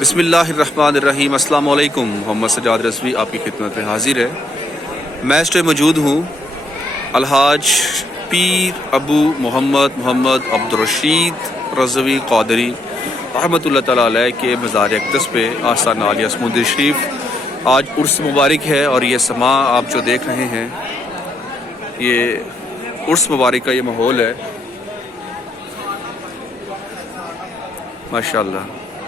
بسم اللہ الرحمن الرحیم، السلام علیکم۔ محمد سجاد رضوی آپ کی خدمت میں حاضر ہے۔ میں اس ٹائم موجود ہوں۔ الحاج پیر ابو محمد محمد عبدالرشید رضوی قادری رحمۃ اللہ تعالیٰ علیہ کے مزار اقدس پہ آستانہ عالیہ سمندر شریف۔ آج عرس مبارک ہے اور یہ سما آپ جو دیکھ رہے ہیں، یہ عرس مبارک کا یہ ماحول ہے۔ ماشاء اللہ